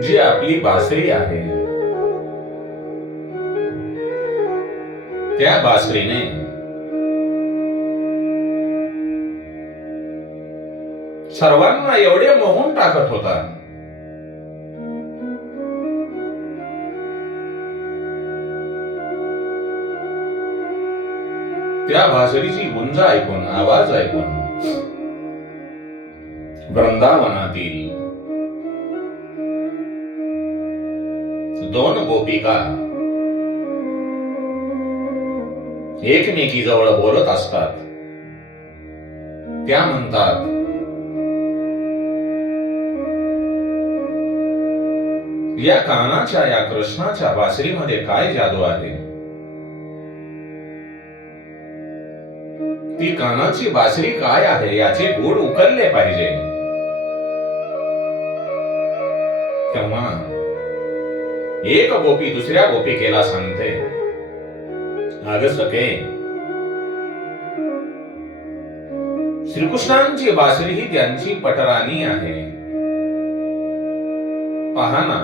जी आपली बासरी आहे, त्या बासरीने सर्वांना एवढे मोहून टाकत होता. त्या बासरीची गुंज ऐकून, आवाज ऐकून वृंदावनातील दोन गोपिका एकमेकीजवळ बोलत असतात. त्या म्हणतात, या कानाच्या, या कृष्णाच्या बासरीमध्ये काय जादू आहे? ती कानाची बासरी काय आहे याचे गूढ उकलले पाहिजे. तेव्हा एक गोपी दुसऱ्या गोपिकेला सांगते, अगं सखे, श्रीकृष्णांची बासरी ही त्यांची पटराणी आहे. पहा ना,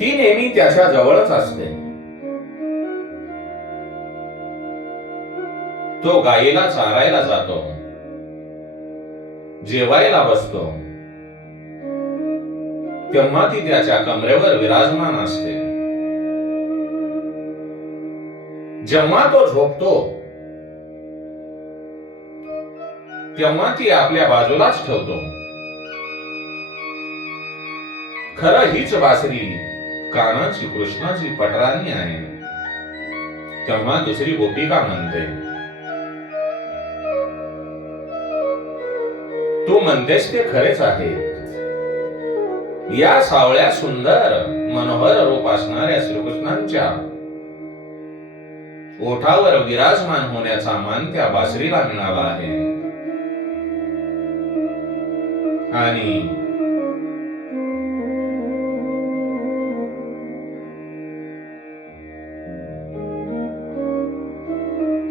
ती नेहमी त्याच्या जवळच असते. तो गायीला चारायला जातो, जेवायला बसतो, तेव्हा ती त्याच्या कमरेवर विराजमान असते. जेव्हा तो झोपतो तेव्हा ती आपल्या बाजूलाच ठेवतो. खरं हीच बासरी कानाची, कृष्णाची पटराणी आहे. तेव्हा दुसरी गोपिका म्हणते, तू म्हणतेस ते खरेच आहे. या सावळ्या, सुंदर, मनोहर रूप असणाऱ्या श्रीकृष्णांच्या ओठावर विराजमान होण्याचा मान त्या बासरीला मिळाला आहे. आणि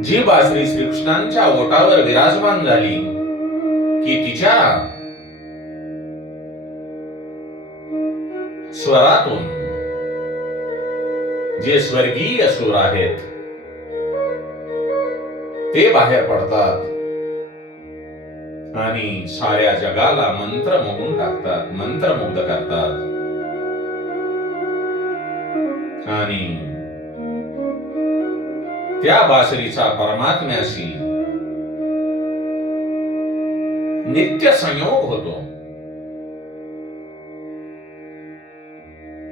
जी बासरी श्रीकृष्णांच्या ओठावर विराजमान झाली की तिच्या स्वरातून जे स्वर्गीय सूर आहेत ते बाहेर पडतात आणि साऱ्या जगाला मंत्रमोहून टाकतात, मंत्रमुग्ध करतात. आणि त्या बासरीचा परमात्म्याशी नित्य संयोग होतो.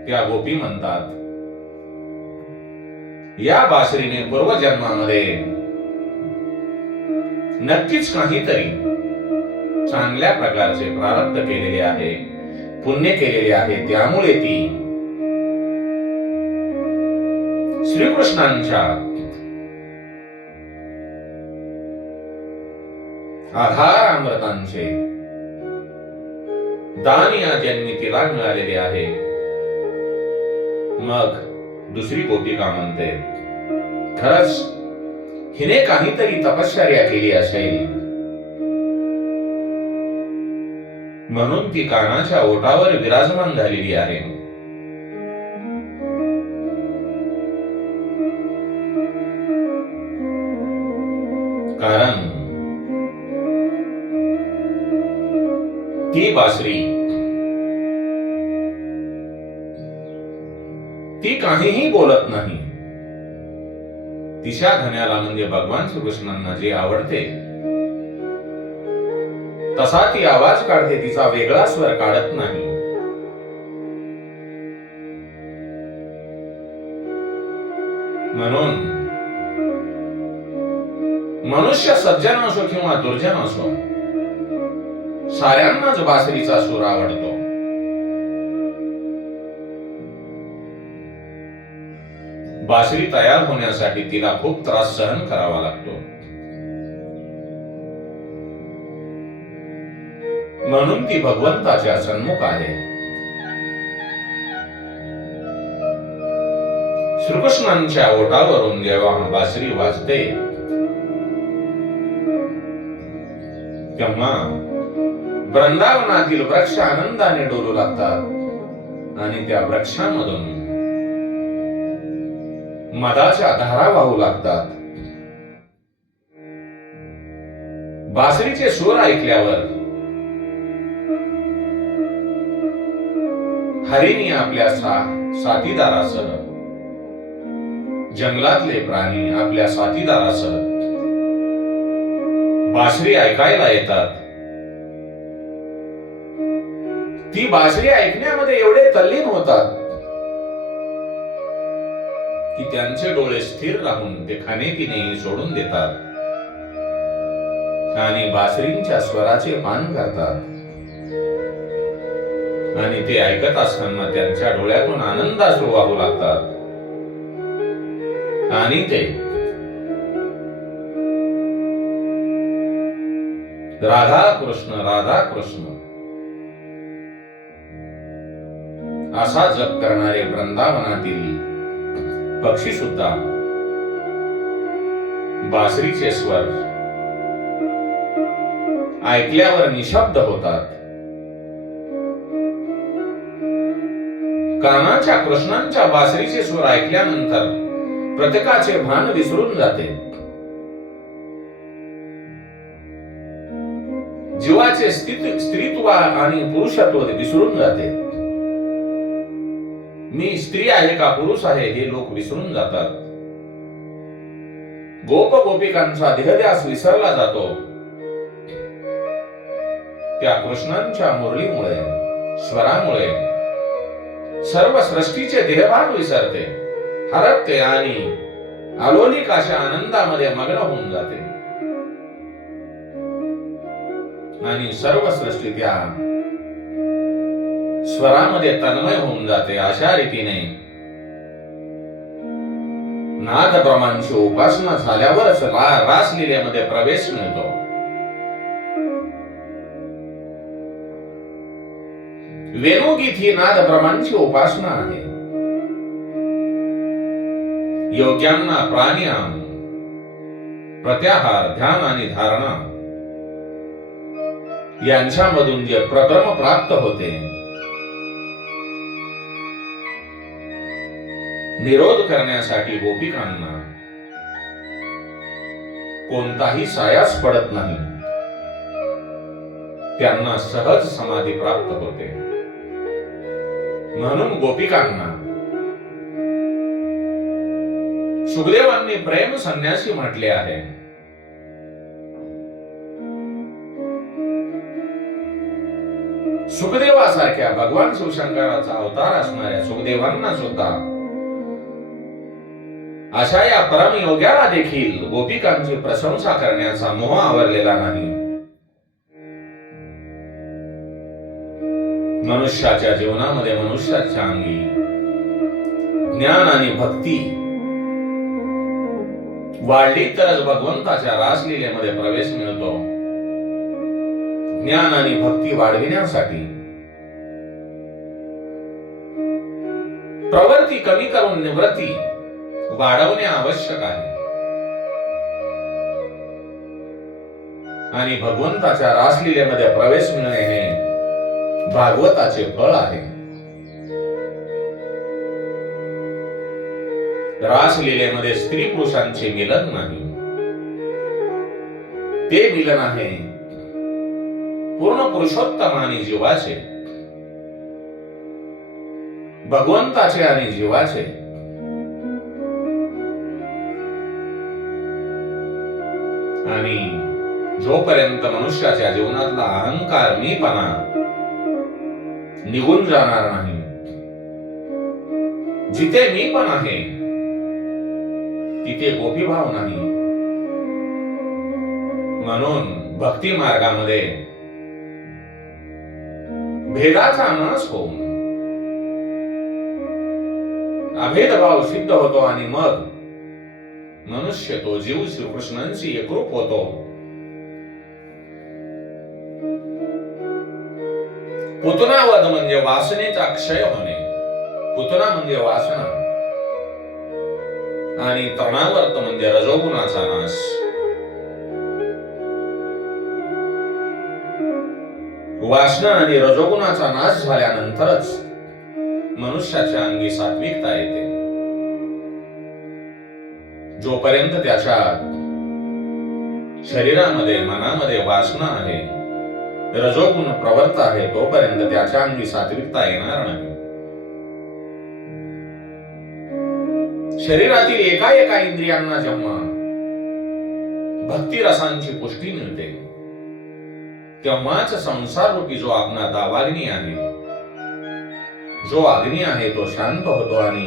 त्या गोपी म्हणतात, या बासरीने पूर्वजन्मामध्ये नक्कीच काहीतरी चांगल्या प्रकारचे प्रारब्ध केलेले आहे, पुण्य केलेले आहे. त्यामुळे ती श्रीकृष्णांच्या आधार अमृतांचे दान या जन्मी तिला मिळालेले आहे. मग दुसरी गोपिका म्हणते, खरंच हिने काहीतरी तपश्चर्या केली असेल, म्हणून ती कानाच्या ओठावर विराजमान झालेली आहे. कारण ती बासरी ती काहीही बोलत नाही. तिच्या धन्याला म्हणजे भगवान श्रीकृष्णांना जे आवडते तसा ती आवाज काढते, तिचा वेगळा स्वर काढत नाही. म्हणून मनुष्य सज्जन असो किंवा दुर्जन असो, साऱ्यांनाच बासरीचा सूर आवडतो. बासरी तयार होण्यासाठी तिला खूप त्रास सहन करावा लागतो. म्हणून ती भगवंताच्या सन्मुख आहे. श्रीकृष्णांच्या ओठावरून जेव्हा बासरी वाजते, तेव्हा वृंदावनातील वृक्ष आनंदाने डोलू लागतात आणि त्या वृक्षांमधून मधाच्या धारा वाहू लागतात. बासरीचे सूर ऐकल्यावर हरिणी आपल्या साथीदारासह, जंगलातले प्राणी आपल्या साथीदारासह बासरी ऐकायला येतात. ती बासरी ऐकण्यामध्ये एवढे तल्लीन होतात की त्यांचे डोळे स्थिर राहून ते खाणेपिणेही सोडून देतात आणि बासरींच्या स्वराचे पान करतात. आणि ते ऐकत असताना त्यांच्या डोळ्यातून आनंदाश्रू वाहू लागतात आणि ते राधा कृष्ण राधा कृष्ण असा जप करणारे वृंदावनातील पक्षी सुद्धा बासरीचे स्वर ऐकल्यावर निशब्द होतात. कानाच्या कृष्णांच्या बासरीचे सूर ऐकल्यानंतर प्रत्येकाचे भान विसरून जाते. जीवाचे स्त्रीत्व आणि पुरुषत्व विसरून जाते. मी स्त्री आहे का पुरुष आहे हे लोक विसरून जातात. गोप गोपिकांचा देहध्यास विसरला जातो. त्या कृष्णांच्या मुरलीमुळे, स्वरामुळे सर्व सृष्टीचे देहभान विसरते, हरपते आणि अलोलिक अशा आनंदामध्ये मग्न होऊन जाते आणि सर्व सृष्टी त्या स्वरामध्ये तन्मय होऊन जाते. अशा रीतीने नाद ब्रह्मांची उपासना झाल्यावरच रासलीलेमध्ये प्रवेश मिळतो. वेणुगीत ही नाद ब्रह्मांची उपासना आहे. योग्यांना प्राणायाम, प्रत्याहार, ध्यान आणि धारणा यांच्यामधून जे प्रक्रम प्राप्त होते, निरोध करण्यासाठी गोपिकांना कोणताही सायास पडत नाही. त्यांना सहज समाधी प्राप्त होते. म्हणून गोपिकांना सुखदेवांनी प्रेम संन्यासी म्हटले आहे. सुखदेवासारख्या भगवान शिवशंकराचा अवतार असणाऱ्या सुखदेवांना सुद्धा अशा या परमयोग्याला देखील गोपिकांची प्रशंसा करण्याचा मोह आवरलेला नाही. मनुष्याच्या जीवनामध्ये मनुष्याच्या अंगी ज्ञान आणि भक्ती वाढली तरच भगवंताच्या रासलीलेमध्ये प्रवेश मिळतो. ज्ञान आणि भक्ती वाढविण्यासाठी प्रवृत्ती कमी करून निवृत्ती वाढवणे आवश्यक आहे आणि भगवंताच्या रासलीलेमध्ये प्रवेश मिळणे हे भागवताचे फळ आहे. रासलीलेमध्ये स्त्री पुरुषांचे मिलन नाही, ते मिलन आहे पूर्ण पुरुषोत्तम आणि जीवाचे, भगवंताचे आणि जीवाचे. आणि जोपर्यंत मनुष्याच्या जीवनातला अहंकार, मीपणा निघून जाणार नाही, जिथे मी पण आहे तिथे गोपीभाव नाही. म्हणून भक्ती मार्गामध्ये भेदाचा नाश होऊन अभेदभाव सिद्ध होतो आणि मग मनुष्य तो जीव श्रीकृष्णांशी एकरूप होतो. पुतनावध म्हणजे वासनेचा क्षय होणे. पुतना म्हणजे वासना आणि तृणावर्त म्हणजे रजोगुणाचा नाश. वासना आणि रजोगुणाचा नाश झाल्यानंतरच मनुष्याच्या अंगी सात्विकता येते. जोपर्यंत त्याच्या शरीरामध्ये मनामध्ये वासना आहे, रजोगुण प्रवृत्त आहे, तोपर्यंत त्याच्या अंगी सात्विकता येणार नाही. शरीरातील एका एका इंद्रियांना जेव्हा भक्ती रसांची पुष्टी मिळते, तेव्हाच संसार रूपी जो आपला दावाग्नी आहे, जो अग्नी आहे, तो शांत होतो आणि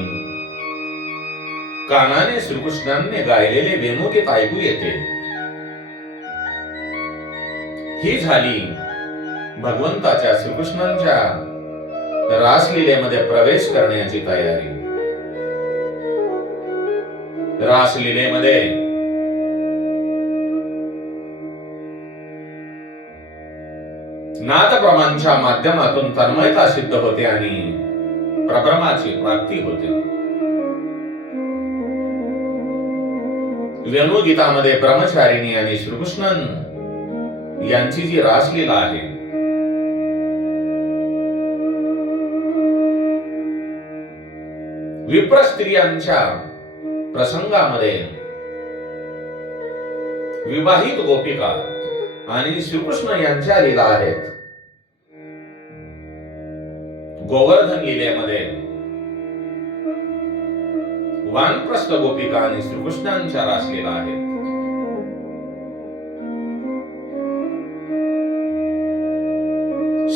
कानाने श्रीकृष्णांनी गायलेले वेणुगीत ऐकू येते. ही झाली भगवंताच्या श्रीकृष्णांच्या रासलीलेमध्ये प्रवेश करण्याची तयारी. रासलीलेमध्ये नादप्रमांच्या माध्यमातून तन्मयता सिद्ध होते आणि प्रभ्रमाची प्राप्ती होते. वेणुगीतामध्ये ब्रह्मचारिणी आणि श्रीकृष्णन यांची जी रासलीला आहे, विप्र स्त्रियांच्या प्रसंगामध्ये विवाहित गोपिका आणि श्रीकृष्ण यांच्या लीला आहेत. गोवर्धन लीलेमध्ये वानप्रस्थ गोपिका आणि श्रीकृष्णांच्या रासलीला आहेत.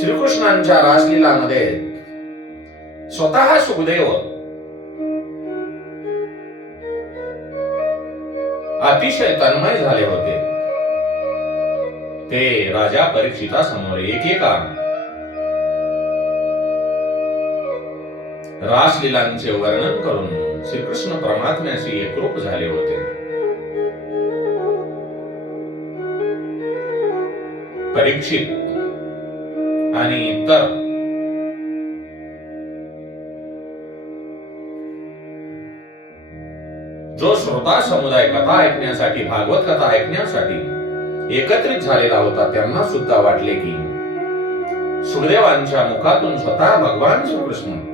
श्रीकृष्णांच्या रासलीलामध्ये स्वतः सुखदेव अतिशय तन्मय झाले होते. ते राजा परीक्षितासमोर एकेका रासलीलांचे वर्णन करून श्रीकृष्ण परमात्म्याशी एकरूप झाले होते. परीक्षित आणि इतर जो श्रोता समुदाय कथा ऐकण्यासाठी, भागवत कथा ऐकण्यासाठी एकत्रित झालेला होता, त्यांना सुद्धा वाटले की सुखदेवांच्या मुखातून स्वतः भगवान श्रीकृष्ण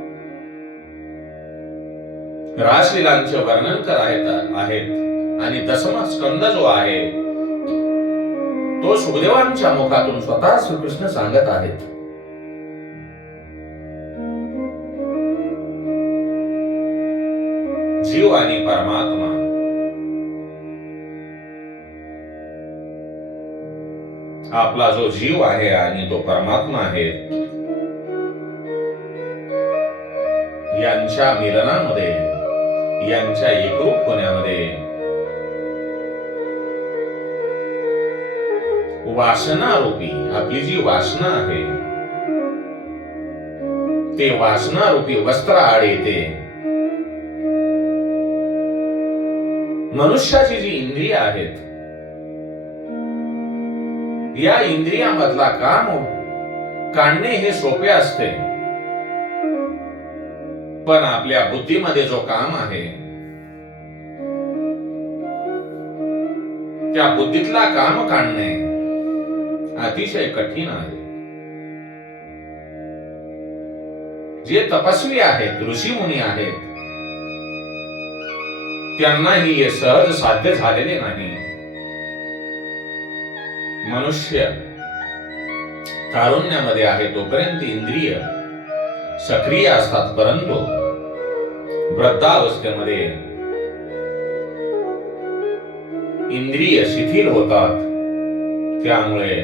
रासलीलांचे वर्णन करत आहेत आणि दशम स्कंद जो आहे तो सुखदेवांच्या मुखातून स्वतः श्रीकृष्ण सांगत आहेत. जीव आणि परमात्मा आपला जो जीव आहे आणि तो परमात्मा आहे, यांच्या मिलनामध्ये, यांच्या एकरूप होण्यामध्ये वासना रूपी आपली जी वासना आहे, ते वासना रूपी वस्त्र आड येते. मनुष्याची जी इंद्रिय आहेत, या इंद्रियामधला काम काढणे हे सोपे असते, पण आपल्या बुद्धीमध्ये जो काम आहे, त्या बुद्धीतला काम काढणे अतिशय कठीण आहे. जे तपस्वी आहेत, ऋषीमुनी आहेत, त्यांनाही हे सहज साध्य झालेले नाही. मनुष्य तारुण्यामध्ये आहे तोपर्यंत इंद्रिय सक्रिय असतात, परंतु वृद्धावस्थेमध्ये इंद्रिय शिथिल होतात. त्यामुळे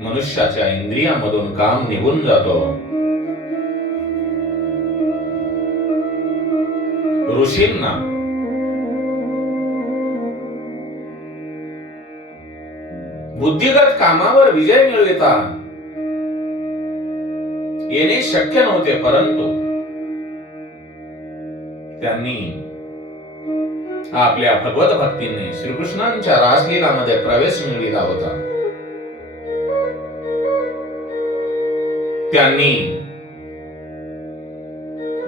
मनुष्याच्या इंद्रियामधून काम निघून जातो. ऋषींना बुद्धिगत कामावर विजय मिळविता येणे शक्य नव्हते, परंतु त्यांनी आपल्या भगवत भक्तीने श्रीकृष्णांच्या रासलीलामध्ये प्रवेश मिळविला होता. त्यांनी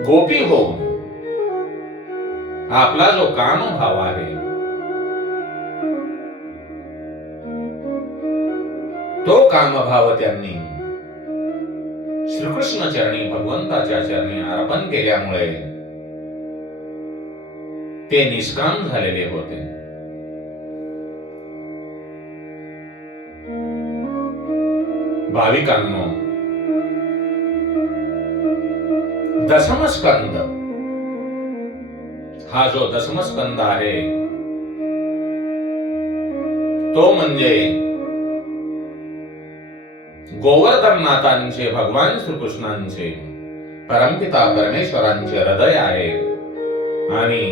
गोपी होऊन आपला जो काम भाव आहे तो कामभाव त्यांनी श्रीकृष्ण चरणी, भगवंताच्या चरणी अर्पण केल्यामुळे ते निष्काम झालेले होते. भाविकांनो, दशमस्कंद हा जो दशमस्कंद आहे तो म्हणजे गोवर्धननाथांचे, भगवान श्रीकृष्णांचे, परमपिता परमेश्वरांचे हृदय आहे. आणि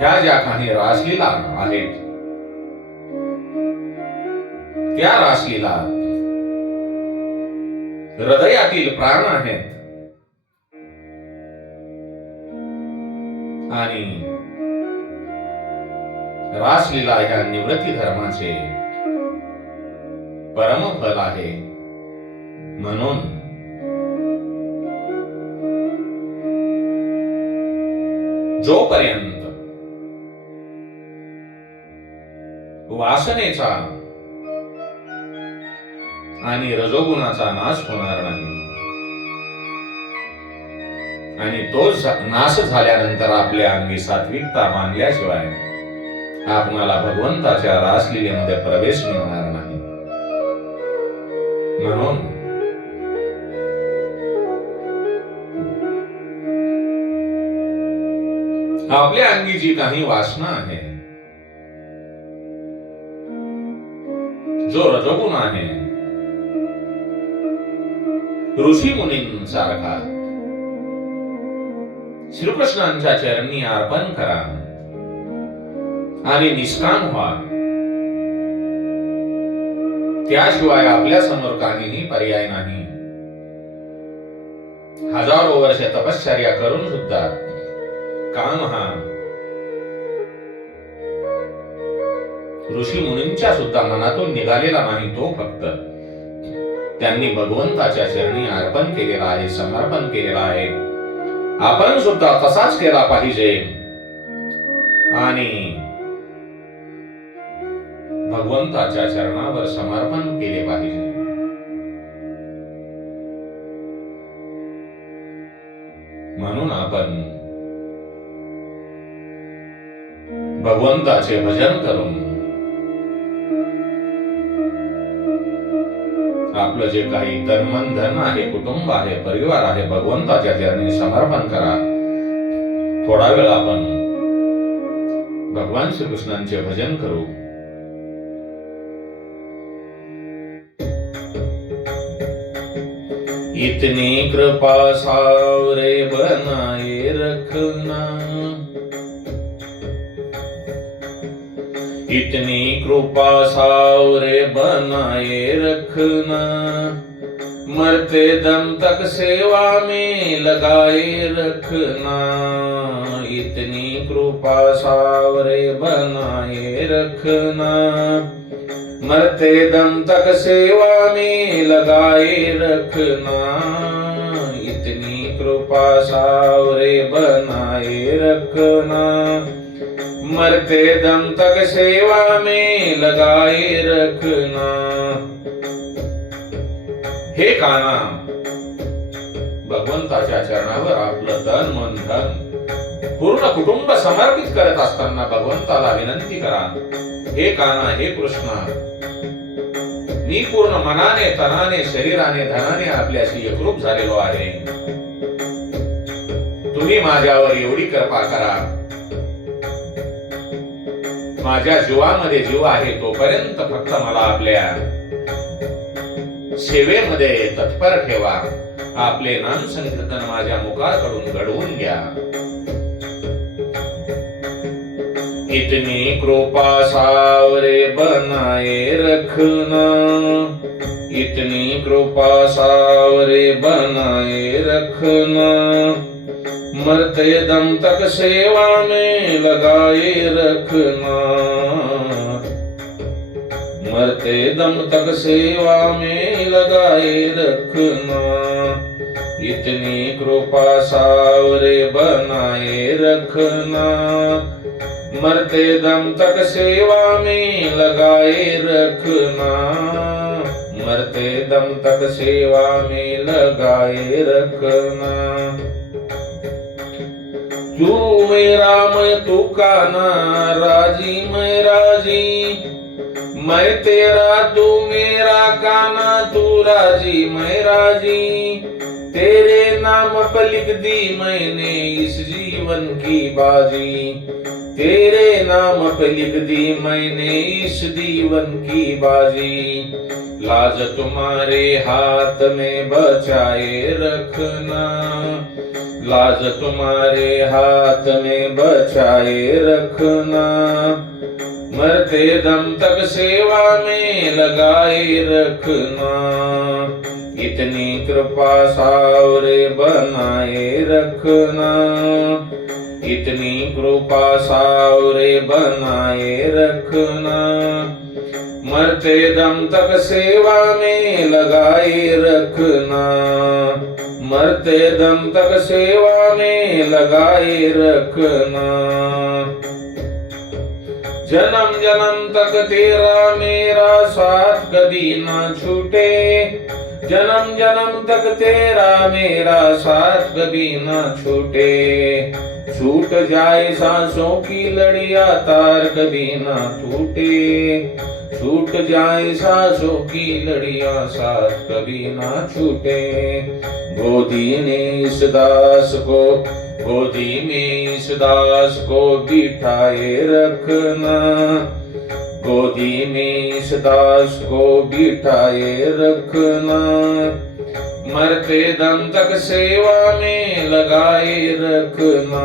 ह्या ज्या काही रासलीला आहेत त्या रासलीला हृदयातील प्राण आहेत. आणि रासलीला ह्या निवृत्ती धर्माचे परमफल आहे. म्हणून जोपर्यंत वासनेचा आणि रजोगुणाचा नाश होणार नाही आणि तो नाश झाल्यानंतर आपल्या अंगी सात्विकता मानल्याशिवाय आपणाला भगवंताच्या रासलीलेमध्ये प्रवेश मिळणार नाही. म्हणून आपल्या अंगी जी काही वासना आहे, जो रजोगुण आहे, ऋषी मुनींसारखा श्रीकृष्णांच्या चरणी अर्पण करा आणि निष्काम व्हा. त्याशिवाय आपल्या समोर काहीही पर्याय नाही. हजारो वर्ष तपश्चर्या करून सुद्धा काम हा ऋषी मुनींच्या सुद्धा मनातून निघालेला नाही. तो फक्त त्यांनी भगवंताच्या चरणी अर्पण केलेला आहे, समर्पण केलेला आहे. आपण सुद्धा तसाच केला पाहिजे आणि भगवंताच्या चरणावर समर्पण केले पाहिजे. म्हणून आपण भगवंताचे भजन करून आपलं जे काही तन धन आहे, कुटुंब आहे, परिवार आहे, भगवंताच्या चरणी समर्पण करा. थोडा वेळ आपण भगवान श्रीकृष्णांचे भजन करू. इतनी कृपा सावरे बनाए रखना, इतनी कृपा सावरे बनाए रखना, मरते दम तक सेवा में लगाए रखना. इतनी कृपा सावरे बनाए रखना, मरते दम तक सेवा में लगाए रखना. इतनी कृपा सावरे बनाए रखना, मरते दम तक सेवा में लगाए रखना. हे काना, भगवंताच्या चरणावर आपलं तन मन धन पूर्ण कुटुंब समर्पित करत असताना भगवंताला विनंती करा. हे काना, हे कृष्णा, मी पूर्ण मनाने, तनाने, शरीराने, धनाने आपल्याशी एकरूप झालेलो आहे. तुम्ही माझ्यावर एवढी कृपा करा. माझ्या जीवामध्ये जीव आहे तोपर्यंत फक्त मला आपल्या सेवेमध्ये तत्पर ठेवा. आपले नाम संकीर्तन माझ्या मुखाकडून घडवून घ्या. इतनी कृपा सावरे बनाए रखना, इतनी कृपा सावरे बनाए रखना, मरते दम तक सेवा में लगाए रखना. मरते दम तक सेवा में लगाए रखना. इतनी कृपा सावरे बनाए रखना, मरते दम तक सेवा में लगाए रखना, मरते दम तक सेवा में लगाए रखना। तू मेरा मैं तू काना, राजी मैं राजी, मैं तेरा तू मेरा काना, तू राजी मैं राजी। तेरे नाम पर लिख दी मैंने इस जीवन की बाजी, तेरे नाम पे लिख दी मैंने इस जीवन की बाजी। लाज तुम्हारे हाथ में बचाए रखना, लाज तुम्हारे हाथ में बचाए रखना। मरते दम तक सेवा में लगाए रखना, इतनी कृपा सावरे बनाए रखना, इतनी कृपा सावरे बनाए रखना। मरते दम तक सेवा में लगाए रखना, मरते दम तक सेवा में लगाए रखना। जन्म जन्म तक तेरा मेरा साथ कभी ना छूटे, जन्म जन्म तक तेरा मेरा साथ कभी ना छूटे। छूट जाए सांसों की लड़िया तार कभी ना टूटे, छूट जाए सांसों की लड़िया साथ कभी ना छूटे। गोदी ने इस दास को, गोदी में इस दास को बिठाए रखना, गोदी में इस दास को बिठाए रखना। मरते दम तक सेवा में लगाए रखना,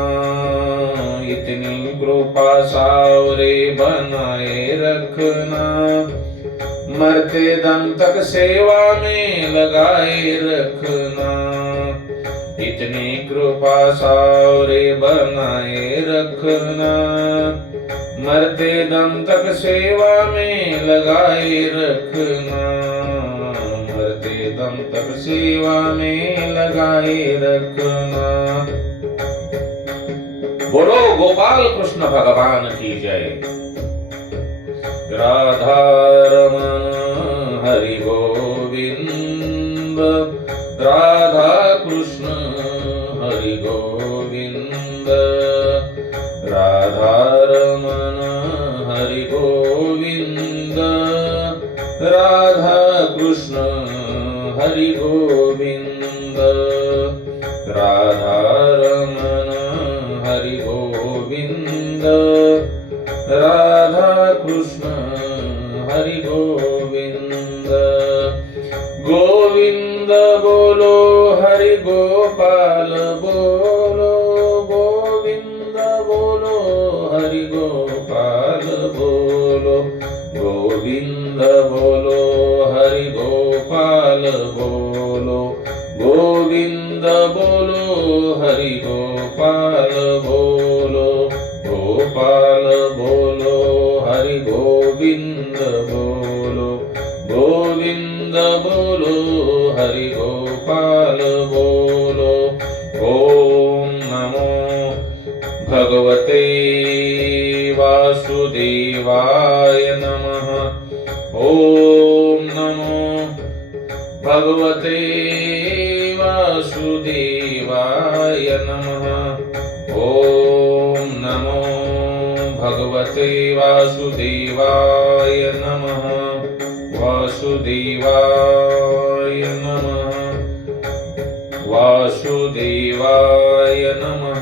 इतनी कृपा सावरे बनाए रखना। मरते दम तक सेवा में लगाए रखना, इतनी कृपा सावरे बनाए रखना। मरते दम तक सेवा में लगाए रखना, मरते दम तक सेवा में लगाए रखना। बोलो गोपाल कृष्ण भगवान की जय। राधा रमण हरि गोविंद, राधा कृष्ण हरि गोविंद, राधा रमण हरि गोविंद, राधा कृष्ण हरि गोविंद, राधा रमण हरि गोविंद, राधा कृष्ण हरि गोविंद। गोविंद बोलो हरि गोपाल बोलो, गोविंद बोलो हरि गोपाल बोलो, गोविंद बोलो हरि गोपाल बोलो, गोविंद बोलो हरि गोपाल बोलो, गोपाल बोलो हरि गोविंद बोलो, गोविंद बोलो हरि गोपाल बोलो। ओम नमो भगवते वासुदेवाय नमः, ओम नमो भगवते वासुदेवाय नमः, ओम नमो भगवते वासुदेवाय नमः, वासुदेवाय नमः, वासुदेवाय नमः।